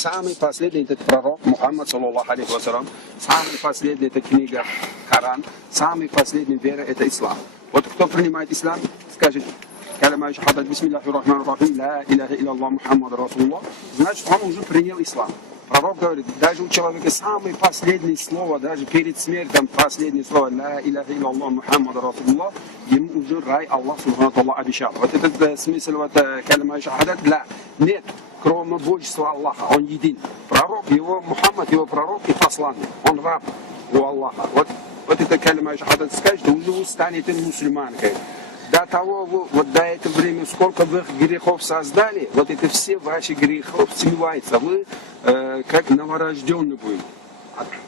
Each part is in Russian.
Самый последний это пророк Мухаммад, саллаллаху алейхи вассалам. Самый последний это книга Коран. Самый последний вера это ислам. Вот кто принимает ислам, скажет калима шахадат бисмиллахи рахмани рахим, ла иляха илляллах Мухаммад расулуллах, значит он уже принял ислам. Пророк говорит, даже у человека самое последнее слово, даже перед смертью последнее слово, ла иляха илляллах Мухаммад расулуллах, ему уже рай Аллах субхану ва обещал. Вот этот смысл вот калима шахадат, ла, нет. Кроме божества Аллаха, он един. Пророк, его Мухаммад, его пророк и посланник. Он раб у Аллаха. Вот это калима шахадат скажет, уже вы станете мусульманкой. До того, вот до этого времени, сколько вы грехов создали, вот это все ваши грехов смывается. Вы как новорожденный будете.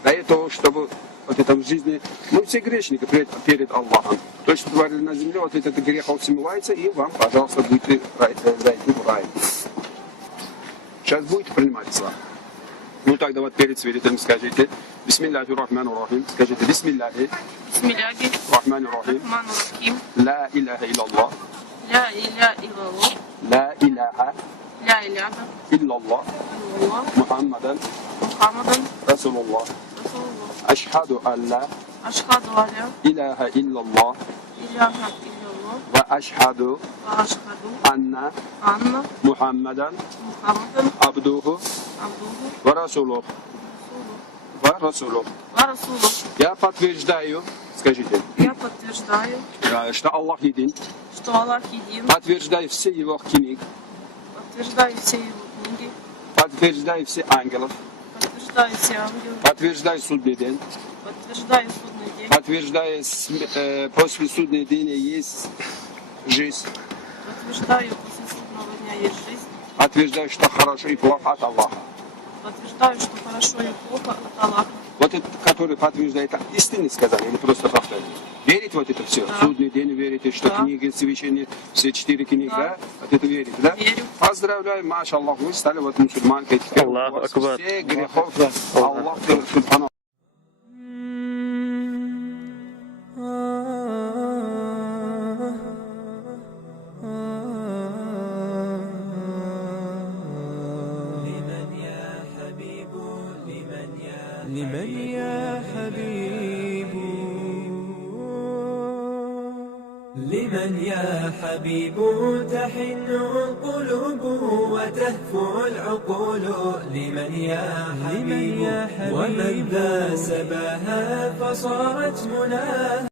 До этого, чтобы вот это в жизни, мы все грешники перед Аллахом. То, что творили на земле, вот это грехов смывается, и вам, пожалуйста, будете зайти в рай. Сейчас будете принимать ислам. Ну тогда вот перед свидетелем скажите бисмиллахи рахмани рахим. Скажите бисмиллахи рахмани рахим. Ла иляха илляллах. Ла иляха илляллах. Мухаммадан расулуллах. Ашхаду алла иляха илляллах. وأشهد أن محمدا عبده ورسوله. Я подтверждаю, скажите. Я подтверждаю, что Аллах един. Подтверждаю все его книги. Подтверждаю все его книги. Подтверждаю все ангелов. Подтверждаю все ангелы. Подтверждаю судный день. Подтверждаю судный день. Подтверждаю, после судного дня есть жизнь. Подтверждаю, после судного дня есть жизнь. Подтверждаю, что хорошо и плохо от Аллаха. Подтверждаю, что хорошо и плохо от Аллаха. Вот это, который подтверждает истинное сказание, или просто повторяет. Верите вот это все? Да. Судный день верите, что книги священные, все 4 книги, да? Вот это верите, да? Верю. Поздравляю, маша Аллах, вы стали вот мусульманкой. Аллах акбар. Все грехов Аллах субхану. لمن يا حبيب لمن يا حبيب تحن القلوب وتهفو العقول لمن يا حبيب ومن ذا سباها فصارت مناه